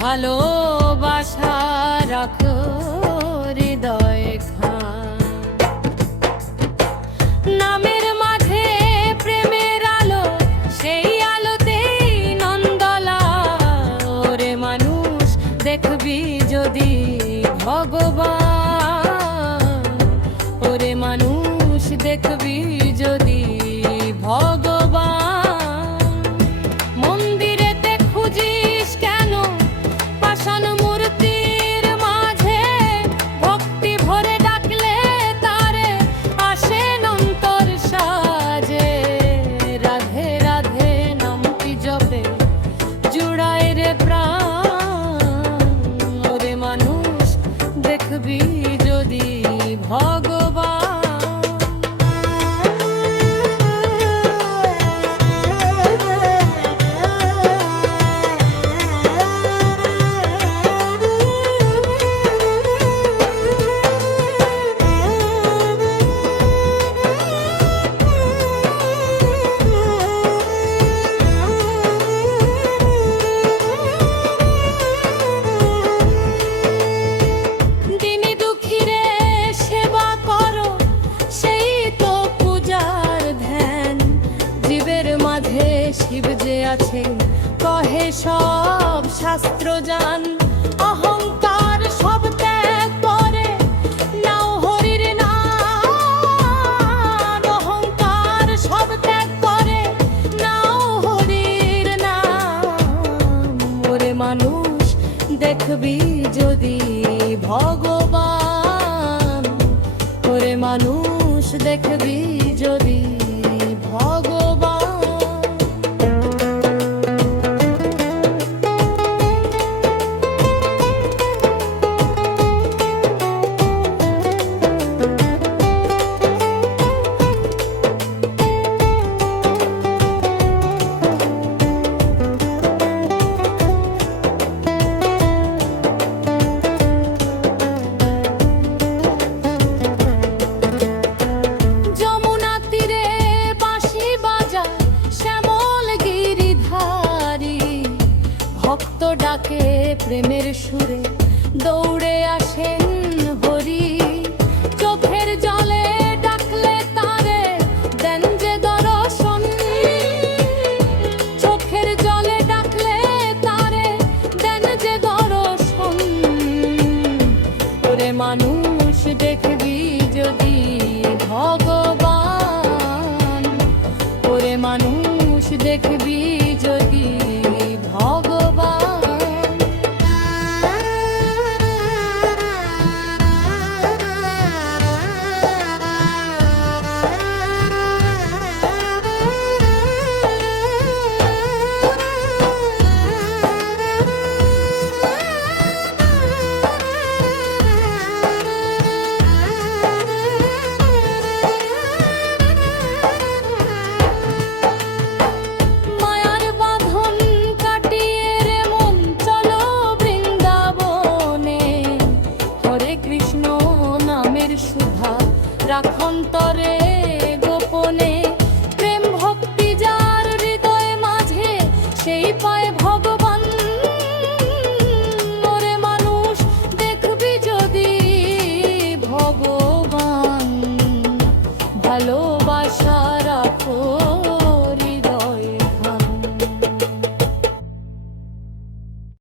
ভালোবাসা রাখো হৃদয়ে নামের মাঝে প্রেমের আলো, সেই আলোতেই নন্দলা। ওরে মানুষ দেখবি যদি ভগবান, ওরে মানুষ দেখবি যদি ভগবান। মন্দিরেতে খুঁজিস কেন পাষাণ মূর্তির মাঝে, ভক্তি ভরে ডাকলে তারে আসেন অন্তর সাজে। রাধে রাধে নামটি জপে জুড়ায় রে প্রাণ, ওরে মানুষ দেখবি যদি ভগবান। শিব যে আছে কহে সব শাস্ত্র জান, অহংকার সব ত্যাগ করে নাও হরির নাম। অহংকার সব ত্যাগ করে নাও হরির নাম। ওরে মানুষ দেখবি যদি ভগবান, ওরে মানুষ দেখবি